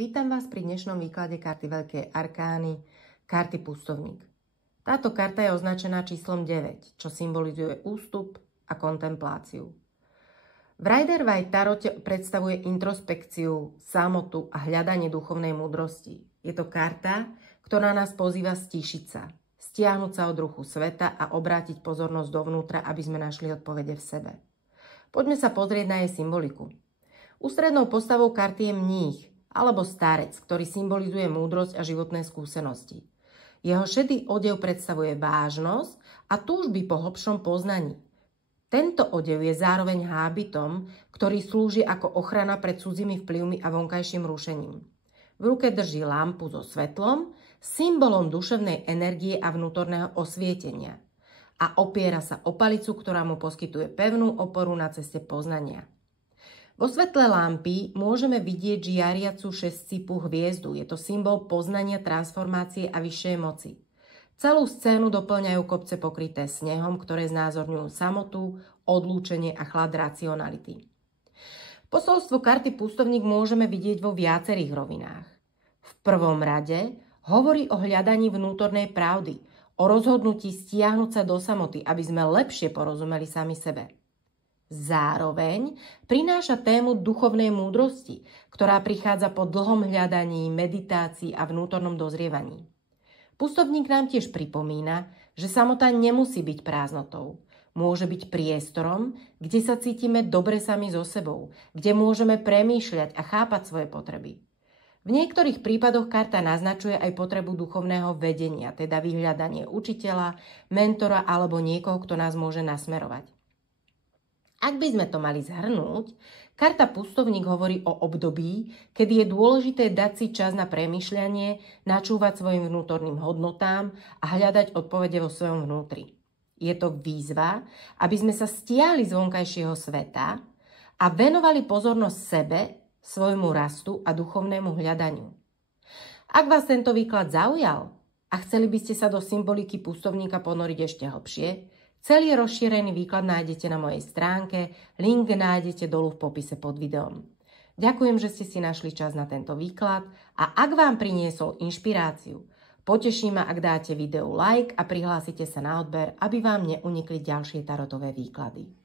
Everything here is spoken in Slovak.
Vítam vás pri dnešnom výklade karty Veľkej arkány, karty Pustovník. Táto karta je označená číslom 9, čo symbolizuje ústup a kontempláciu. V Rider-Waite tarote predstavuje introspekciu, samotu a hľadanie duchovnej múdrosti. Je to karta, ktorá nás pozýva stíšiť sa, stiahnuť sa od ruchu sveta a obrátiť pozornosť dovnútra, aby sme našli odpovede v sebe. Poďme sa pozrieť na jej symboliku. Ústrednou postavou karty je mních, alebo starec, ktorý symbolizuje múdrosť a životné skúsenosti. Jeho šedý odev predstavuje vážnosť a túžby po hlbšom poznaní. Tento odev je zároveň hábitom, ktorý slúži ako ochrana pred cudzými vplyvmi a vonkajším rušením. V ruke drží lampu so svetlom, symbolom duševnej energie a vnútorného osvietenia. A opiera sa o palicu, ktorá mu poskytuje pevnú oporu na ceste poznania. Vo svetle lampy môžeme vidieť žiariacu šesťcípu hviezdu. Je to symbol poznania, transformácie a vyššej moci. Celú scénu doplňajú kopce pokryté snehom, ktoré znázorňujú samotu, odlúčenie a chlad racionality. Posolstvo karty Pustovník môžeme vidieť vo viacerých rovinách. V prvom rade hovorí o hľadaní vnútornej pravdy, o rozhodnutí stiahnuť sa do samoty, aby sme lepšie porozumeli sami sebe. Zároveň prináša tému duchovnej múdrosti, ktorá prichádza po dlhom hľadaní, meditácii a vnútornom dozrievaní. Pustovník nám tiež pripomína, že samota nemusí byť prázdnotou. Môže byť priestorom, kde sa cítime dobre sami so sebou, kde môžeme premýšľať a chápať svoje potreby. V niektorých prípadoch karta naznačuje aj potrebu duchovného vedenia, teda vyhľadanie učiteľa, mentora alebo niekoho, kto nás môže nasmerovať. Ak by sme to mali zhrnúť, karta Pustovník hovorí o období, kedy je dôležité dať si čas na premýšľanie, načúvať svojim vnútorným hodnotám a hľadať odpovede vo svojom vnútri. Je to výzva, aby sme sa stiahli z vonkajšieho sveta a venovali pozornosť sebe, svojmu rastu a duchovnému hľadaniu. Ak vás tento výklad zaujal a chceli by ste sa do symboliky Pustovníka ponoriť ešte hlbšie, celý rozšírený výklad nájdete na mojej stránke, link nájdete dolu v popise pod videom. Ďakujem, že ste si našli čas na tento výklad a ak vám priniesol inšpiráciu, poteší ma, ak dáte videu like a prihlásite sa na odber, aby vám neunikli ďalšie tarotové výklady.